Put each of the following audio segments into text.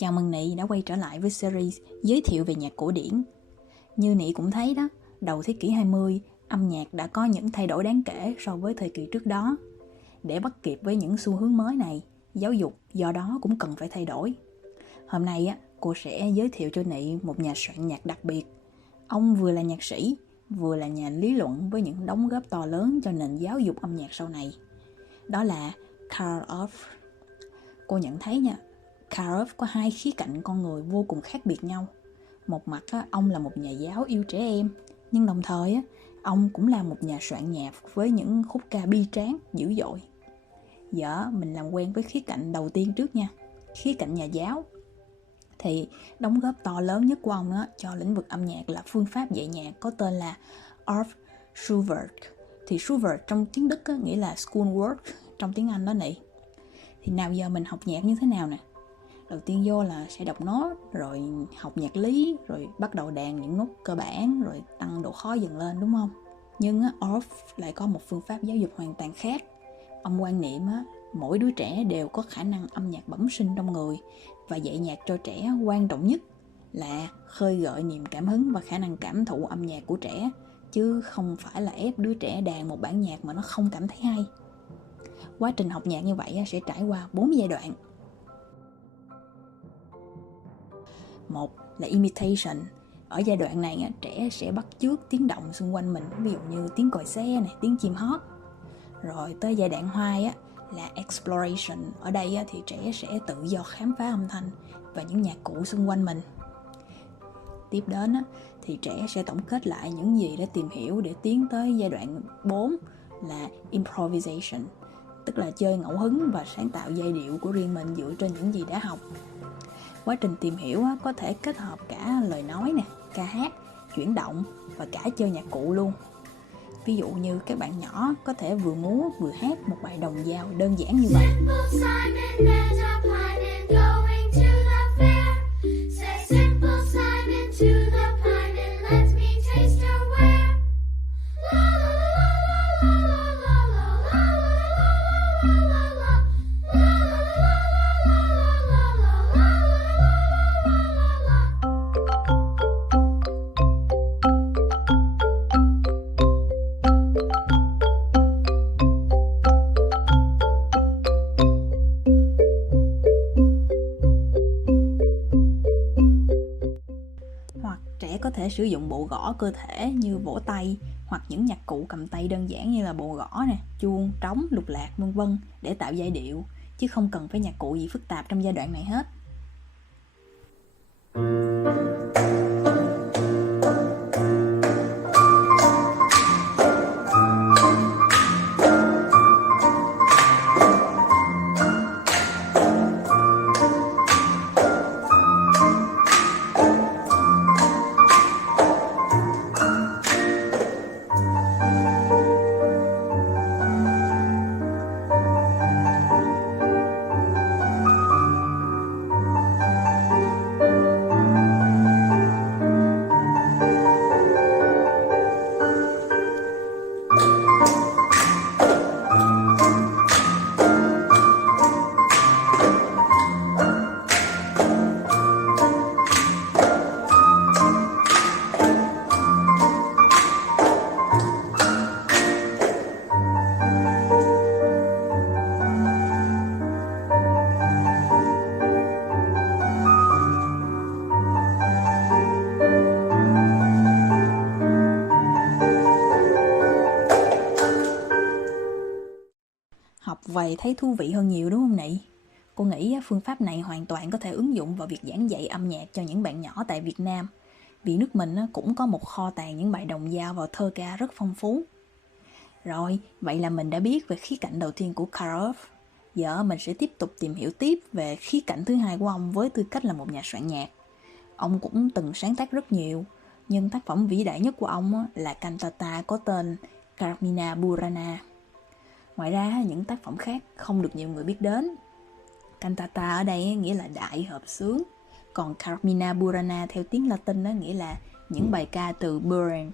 Chào mừng Nị đã quay trở lại với series giới thiệu về nhạc cổ điển. Như Nị cũng thấy đó, đầu thế kỷ 20, âm nhạc đã có những thay đổi đáng kể so với thời kỳ trước đó. Để bắt kịp với những xu hướng mới này, giáo dục do đó cũng cần phải thay đổi. Hôm nay cô sẽ giới thiệu cho Nị một nhà soạn nhạc đặc biệt. Ông vừa là nhạc sĩ, vừa là nhà lý luận với những đóng góp to lớn cho nền giáo dục âm nhạc sau này. Đó là Carl Orff. Cô nhận thấy nha, Carl Orff có hai khía cạnh con người vô cùng khác biệt nhau. Một mặt ông là một nhà giáo yêu trẻ em, nhưng đồng thời ông cũng là một nhà soạn nhạc với những khúc ca bi tráng, dữ dội. Giờ mình làm quen với khía cạnh đầu tiên trước nha, khía cạnh nhà giáo. Thì đóng góp to lớn nhất của ông cho lĩnh vực âm nhạc là phương pháp dạy nhạc có tên là Orff Schulwerk. Thì Schulwerk trong tiếng Đức nghĩa là schoolwork trong tiếng Anh đó Nị. Thì nào giờ mình học nhạc như thế nào nè? Đầu tiên vô là sẽ đọc nốt, rồi học nhạc lý, rồi bắt đầu đàn những nốt cơ bản, rồi tăng độ khó dần lên, đúng không? Nhưng Orff lại có một phương pháp giáo dục hoàn toàn khác. Ông quan niệm mỗi đứa trẻ đều có khả năng âm nhạc bẩm sinh trong người, và dạy nhạc cho trẻ quan trọng nhất là khơi gợi niềm cảm hứng và khả năng cảm thụ âm nhạc của trẻ, chứ không phải là ép đứa trẻ đàn một bản nhạc mà nó không cảm thấy hay. Quá trình học nhạc như vậy sẽ trải qua 4 giai đoạn. Một là imitation. Ở giai đoạn này trẻ sẽ bắt chước tiếng động xung quanh mình, ví dụ như tiếng còi xe này, tiếng chim hót. Rồi tới giai đoạn 2 là exploration. Ở đây thì trẻ sẽ tự do khám phá âm thanh và những nhạc cụ xung quanh mình. Tiếp đến thì trẻ sẽ tổng kết lại những gì đã tìm hiểu để tiến tới giai đoạn 4 là improvisation, tức là chơi ngẫu hứng và sáng tạo giai điệu của riêng mình dựa trên những gì đã học. Quá trình tìm hiểu có thể kết hợp cả lời nói nè, ca hát, chuyển động và cả chơi nhạc cụ luôn. Ví dụ như các bạn nhỏ có thể vừa múa vừa hát một bài đồng dao đơn giản như vậy. Trẻ có thể sử dụng bộ gõ cơ thể như vỗ tay hoặc những nhạc cụ cầm tay đơn giản như là bộ gõ nè, chuông, trống, lục lạc v.v. để tạo giai điệu, chứ không cần phải nhạc cụ gì phức tạp trong giai đoạn này hết. Học vậy thấy thú vị hơn nhiều đúng không Nị? Cô nghĩ phương pháp này hoàn toàn có thể ứng dụng vào việc giảng dạy âm nhạc cho những bạn nhỏ tại Việt Nam, vì nước mình cũng có một kho tàng những bài đồng dao và thơ ca rất phong phú. Rồi, vậy là mình đã biết về khía cạnh đầu tiên của Carl Orff. Giờ mình sẽ tiếp tục tìm hiểu tiếp về khía cạnh thứ hai của ông với tư cách là một nhà soạn nhạc. Ông cũng từng sáng tác rất nhiều, nhưng tác phẩm vĩ đại nhất của ông là cantata có tên Carmina Burana. Ngoài ra, những tác phẩm khác không được nhiều người biết đến. Cantata ở đây nghĩa là đại hợp xướng, còn Carmina Burana theo tiếng Latin nghĩa là những bài ca từ Burren.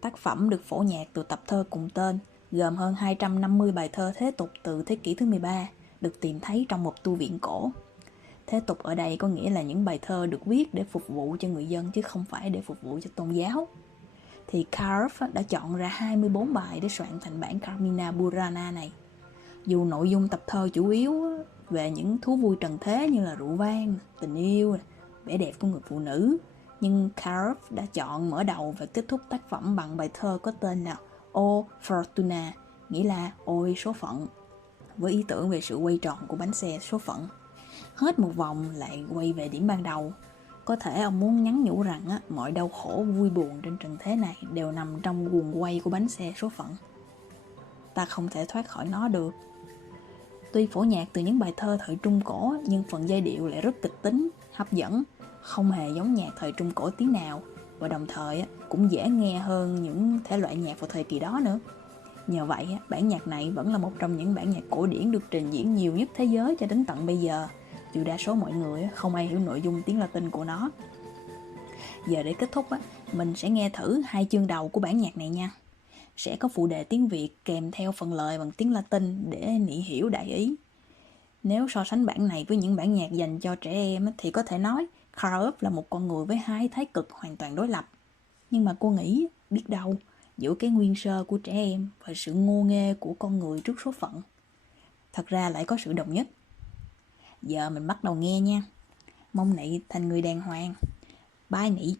Tác phẩm được phổ nhạc từ tập thơ cùng tên, gồm hơn 250 bài thơ thế tục từ thế kỷ thứ 13, được tìm thấy trong một tu viện cổ. Thế tục ở đây có nghĩa là những bài thơ được viết để phục vụ cho người dân chứ không phải để phục vụ cho tôn giáo. Thì Karp đã chọn ra 24 bài để soạn thành bản Carmina Burana này. Dù nội dung tập thơ chủ yếu về những thú vui trần thế như là rượu vang, tình yêu, vẻ đẹp của người phụ nữ, nhưng Karp đã chọn mở đầu và kết thúc tác phẩm bằng bài thơ có tên là O Fortuna, nghĩa là ôi số phận, với ý tưởng về sự quay tròn của bánh xe số phận. Hết một vòng lại quay về điểm ban đầu. Có thể ông muốn nhắn nhủ rằng mọi đau khổ vui buồn trên trần thế này đều nằm trong guồng quay của bánh xe số phận. Ta không thể thoát khỏi nó được. Tuy phổ nhạc từ những bài thơ thời Trung Cổ, nhưng phần giai điệu lại rất kịch tính, hấp dẫn, không hề giống nhạc thời Trung Cổ tí nào, và đồng thời cũng dễ nghe hơn những thể loại nhạc vào thời kỳ đó nữa. Nhờ vậy, bản nhạc này vẫn là một trong những bản nhạc cổ điển được trình diễn nhiều nhất thế giới cho đến tận bây giờ, dù đa số mọi người không ai hiểu nội dung tiếng Latin của nó. Giờ để kết thúc, mình sẽ nghe thử 2 chương đầu của bản nhạc này nha. Sẽ có phụ đề tiếng Việt kèm theo phần lời bằng tiếng Latin để nị hiểu đại ý. Nếu so sánh bản này với những bản nhạc dành cho trẻ em thì có thể nói Karp là một con người với 2 thái cực hoàn toàn đối lập. Nhưng mà cô nghĩ, biết đâu, giữa cái nguyên sơ của trẻ em và sự ngô nghê của con người trước số phận, thật ra lại có sự đồng nhất. Giờ mình bắt đầu nghe nha. Mong nị thành người đàng hoàng. Bye nị.